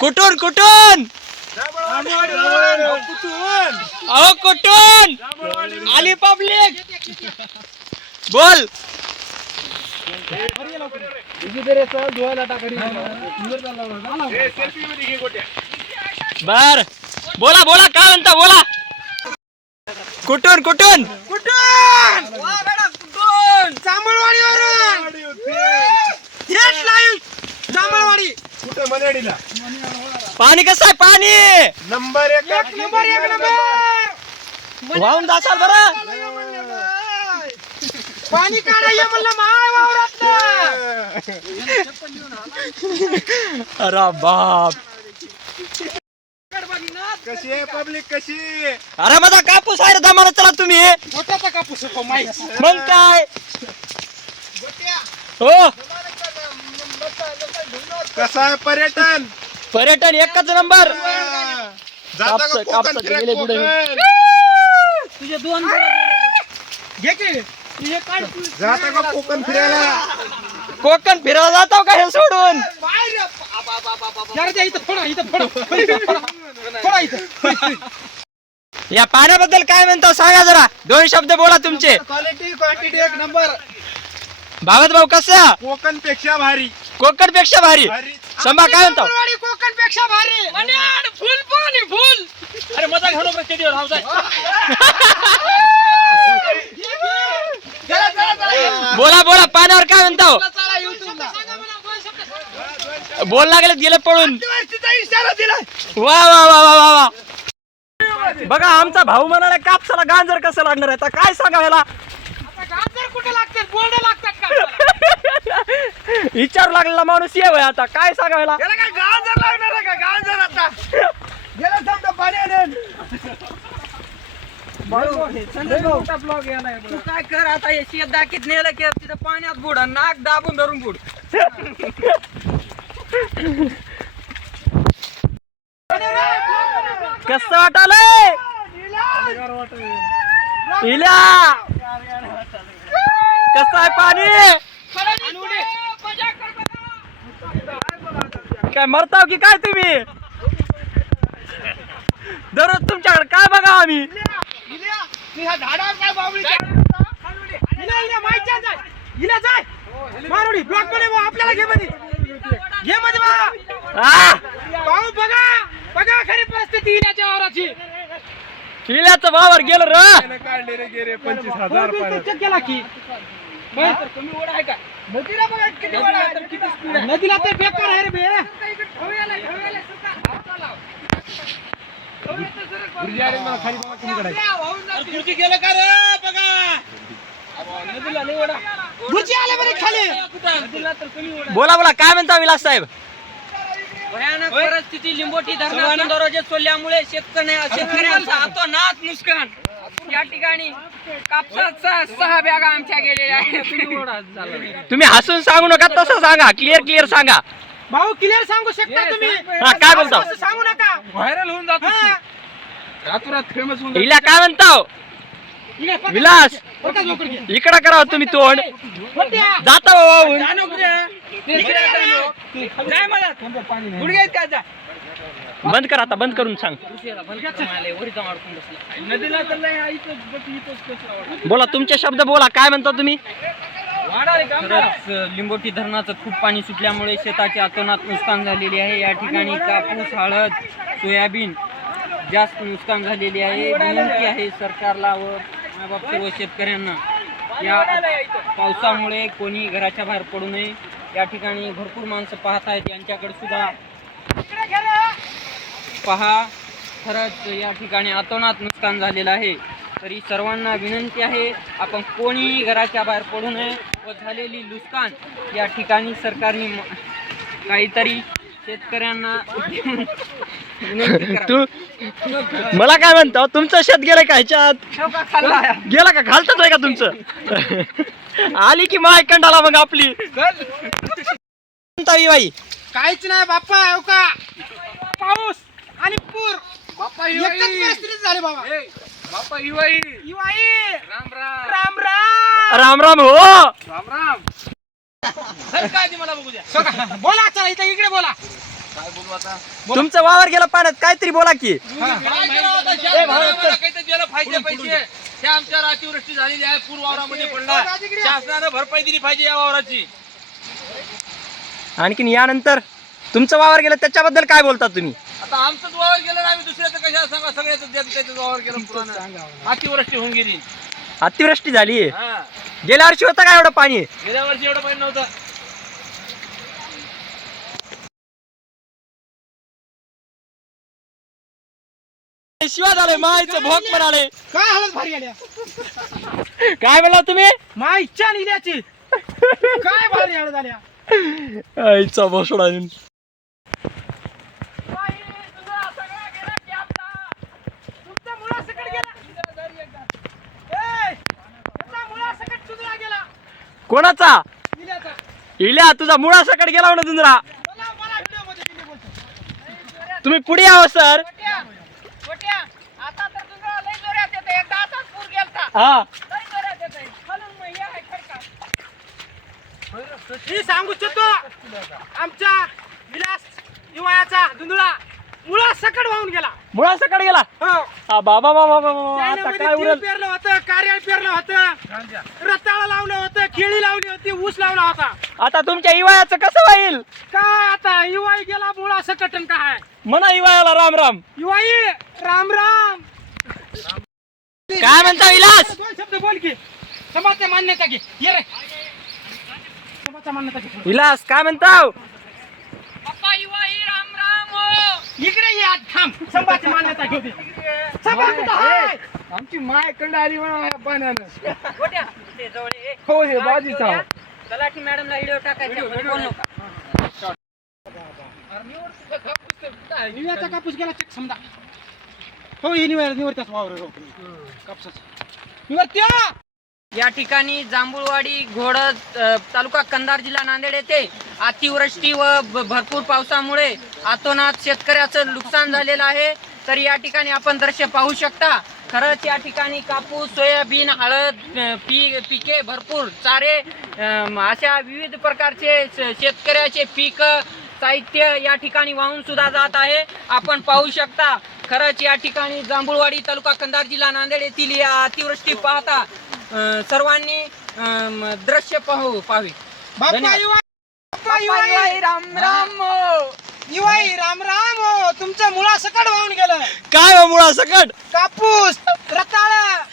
कुठून कुठून अहो कुठून आली पब्लिक बोल. बर बोला बोला काय म्हणता बोला. कुठून कुठून कुठून जांभळवाडीवरून थेट लाईव्ह जांभळवाडी. कुठं मनेडीला पाणी कसं आहे पाणी नंबर एक नंबर वाहून जासाल बरं. पाणी काढायला म्हणलं माय वावरातलं. अरे बाप कशी आहे पब्लिक कशी. अरे माझा कापूस आहे रे दमाला चला तुम्ही. मोठ्याचा कापूस हो माहित. मग काय हो कसं आहे पर्यटन. पर्यटन एकच नंबर. जाता का कापसा- कोकण कापसा फिरायला गेले पुढे. कोकण? तुझे दोन घे की तुझे काय जाता का कोकण फिरायला. कोकण फिरायला जातो का हे सोडून. इथं फोडा इथं फोडा इथं. या पाण्याबद्दल काय म्हणतो सांगा जरा. दोन शब्द बोला तुमचे. क्वालिटी क्वांटिटी एक नंबर. भागवत भाऊ कसं कोकण पेक्षा भारी. कोकण पेक्षा भारी. संभा काय म्हणतो. कोकण पेक्षा भारी. फुल पाणी फुल. अरे मजा घालू किती बोला बोला पाण्यावर काय म्हणतो. बोल लागले गेले पळून. इशारा दिला. वा वा वा वा वा वा. बघा आमचा भाऊ म्हणाला कापसाला गांजर कसं लागणार आहे. आता काय सांगा याला. गाजर कुठे लागतात बोर्ड लागतात का. विचारू लागलेला माणूस ये वय आता काय सांगायला. याला काय गाजर लागणार आहे का गाजर आता. गेला समजा पाण्याने. तू काय कर आता शेत दाखीत नेलं की तिथं पाण्यात बुड आणि नाक दाबून धरून बुड. कसं वाटालंय इल्या. कसं आहे पाणी. काय मरताव की काय तुम्ही. दररोज तुमच्याकडे काय बघा आम्ही. आपल्याला घे मध्ये घे मध्ये पाहू बघा बघा खरी परिस्थिती इल्याच्या वावराची. इल्याचं वावर गेलं र. काढले रे गेले 25,000 चेक केला की कमी ओढ आहे का. नदीला बघा किती ओढ आहे. किती स्पीड आहे. नदीला तर बेकार आहे रे बे. खुर्ची गेलं का रे बघा. खुर्ची आले बरे खाली. बोला बोला काय म्हणता विलास साहेब. भयानक परिस्थिती लिंबोटी धरणातून दररोज सोडल्यामुळे शेतकऱ्यांचा अतोनात नुकसान. या ठिकाणी कापसाचा 6 बॅगा आमच्या गेलेल्या आहेत. तुम्ही हसून सांगू नका तसं सांगा. क्लिअर सांगा. भाऊ क्लिअर सांगू शकता तुम्ही. हा काय बोलता. असं सांगू नका. व्हायरल होऊन जातो. रातोरात फेमस होऊन इल्या काय म्हणता विलास. इकडं करा तुम्ही तोंड जाता वाहून. बंद कर आता बंद करून सांग. बोला तुमचे शब्द बोला काय म्हणता तुम्ही. लिंबोटी धरणाचं खूप पाणी सुटल्यामुळे शेताचे अतोनात नुकसान झालेले आहे. या ठिकाणी कापूस हळद सोयाबीन जास्त नुकसान झालेली आहे. विनंती आहे सरकारला व मायबाप सर्व शेतकऱ्यांना या पावसामुळे कोणी घराच्या बाहेर पडू नये. या ठिकाणी भरपूर माणसं पाहत आहेत. यांच्याकडे सुद्धा पहा. खरंच या ठिकाणी अतोनात नुकसान झालेलं आहे. तरी सर्वांना विनंती आहे आपण कोणी घराच्या बाहेर पडू नये व झालेली नुकसान या ठिकाणी सरकारने काहीतरी शेतकऱ्यांना तू मला काय म्हणतो तुमचं शेत गेलं का ह्याच्यात. गेला का खालतच आहे का तुमचं. आली की माय कंडाला मग आपली. बाई काहीच नाही बाप्पा. हो का पाऊस आणि पूर एकच परिस्थिती झाली बाबा. बाप्पा युवाई युवाई राम राम राम राम. राम राम हो. राम राम. काय ते मला बघू द्या. बोला चला इथं इकडे बोला. काय बोलू आता? तुमचं वावर गेला पाण्यात, काहीतरी बोला की. काय केलं होतं? काहीतरी द्यायला पाहिजे पैसे. त्या आमच्या अतिवृष्टी झालेली आहे, पूर वावरामध्ये पडला. शासनानं भरपाई दिली पाहिजे या वावराची. आणखीन यानंतर तुमचं वावर गेलं त्याच्याबद्दल काय बोलता तुम्ही? आता आमचंच वावर गेलं ना, आम्ही दुसऱ्याचं कशाला सांगा. सगळ्याच त्याचं वावर गेलं पुरानं. अतिवृष्टी होऊन गेली. अतिवृष्टी झाली. हा. गेल्या वर्षी होतं का एवढं पाणी? गेल्या वर्षी एवढं पाणी नव्हतं. शिवाय झालंय मायचं भोक म्हणाले. काय हालत भारी आल्या काय बोला तुम्ही? मा इच्छा निघण्याची काय भारी हालत आल्या. आईचा भोसडा. कोणाचा? इल्या तुझा मुळा सकट गेला म्हणून तुंजरा. तुम्ही पुढे यावं सर. आता तर तुझा लय जोरात येते. एकदा असाच पूर गेलता. हा लय जोरात येते. खालून मग हे आहे खडका. मी सांगू शकतो आमच्या विलास युवायाचा धुंदुळा मुळा सकट वाहून गेला. मुळा सकट गेला. हो. हा बाबा बाबा बाबा त्यानं आता मध्ये काय तीळ उरल? पेरलं होतं, कार्याळ पेरलं होतं, रताळा लावलं होतं, केळी लावली होती, ऊस लावला होता. आता तुमच्या इवायाचं कसं होईल? काय आता युवाई गेला मुळा सकटन काय म्हणा इवायाला राम राम. युवाई राम राम. काय म्हणता विलास? दोन शब्द बोल की. समाजच्या मान्यता घे. ये रे समाजच्या मान्यता घे. विलास काय म्हणताव? पप्पा युवाई राम राम हो. इकडे ये आज थांब. समाजची मान्यता घेऊ दे. समाज कुठं आहे? आमची माय कंड आली म्हणा पाण्यानं. गोट्या, ते जवळ ये. हो हे बाजीचा. तलाठी मॅडमला व्हिडिओ टाकायचा. बोल नका. निव्याचा कापूस गेला चेक समजा. हो ही निवडताच वावर कापसाचा. निवडत्या. या ठिकाणी जांभूळवाडी घोडद तालुका कंधार जिल्हा नांदेड येथे अतिवृष्टी व भरपूर पावसामुळे अतोनात शेतकऱ्याचं नुकसान झालेलं आहे. तर या ठिकाणी आपण दृश्य पाहू शकता. खरंच या ठिकाणी कापूस, सोयाबीन, हळद पिके भरपूर चारे अशा विविध प्रकारचे शेतकऱ्याचे पीक साहित्य या ठिकाणी वाहून सुद्धा जात आहे. आपण पाहू शकता. खरंच या ठिकाणी जांभूळवाडी तालुका कंधार जिल्हा नांदेड येथील या अतिवृष्टी पाहता सर्वांनी दृश्य पाहावे. राम राम युवाई राम राम हो. तुमचं मुळा सकट वाहून गेलं. काय हो मुळा सकट? कापूस, रताळा.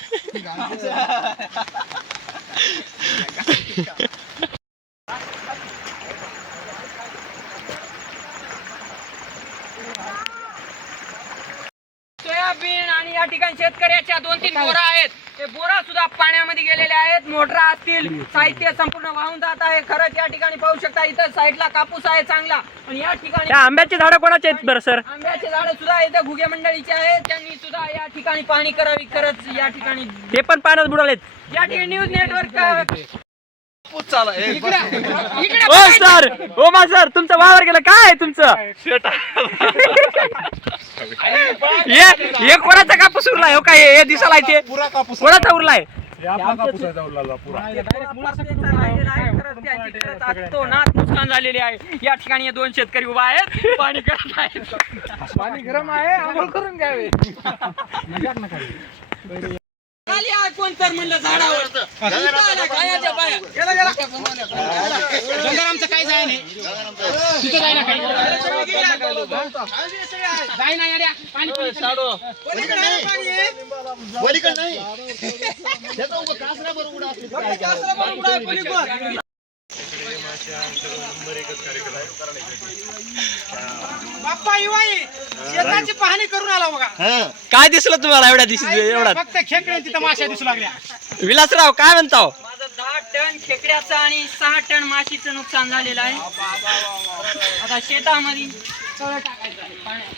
सोयाबीन आणि या ठिकाणी शेतकऱ्याच्या 2-3 बोरा आहेत. ते बोरा सुद्धा पाण्यामध्ये गेलेले आहेत. मोटरा असतील, साहित्य संपूर्ण वाहून जात आहे. खरंच या ठिकाणी पाहू शकता. इथं साईडला कापूस आहे चांगला. आणि या ठिकाणी त्या आंब्याची झाडं कोणाचे आहेत बरं सर? आंब्याचे झाडं सुद्धा इथं घुगे मंडळीचे आहेत. त्यांनी सुद्धा या ठिकाणी पाहणी करावी. खरंच या ठिकाणी ते पण पाण्यात बुडालेत. या ठिकाणी न्यूज नेटवर्क ओ सर, ओ मा सर, तुमचं वावर गेलं काय आहे तुमचं? हे कोणाचा कापूस उरलाय? हो काय हे दिसायला ते कोणाचा उरलाय? नुकसान झालेले आहे. या ठिकाणी हे 2 शेतकरी उभा आहेत, पाणी करत आहेत. पाणी गरम आहे, आंघोळ करून घ्यावे. खाली आहे कोण तर म्हणलं झाडावर. खायच्या बाया. आमचं काय जाय नाही. तिथं जाय ना काही. जाय ना येड्या. पाणी बाप्पा युवाई शेताची पाहणी करून आला बघा. काय दिसलं तुम्हाला एवढ्या दिवशी एवढा? फक्त खेकडे तिथं माश्या दिसू लागल्या. विलासराव काय म्हणताव? माझं 10 टन खेकड्याचं आणि 6 टन माशीचं नुकसान झालेलं आहे. आता शेतामध्ये तळ टाकायचं आहे पाण्यात.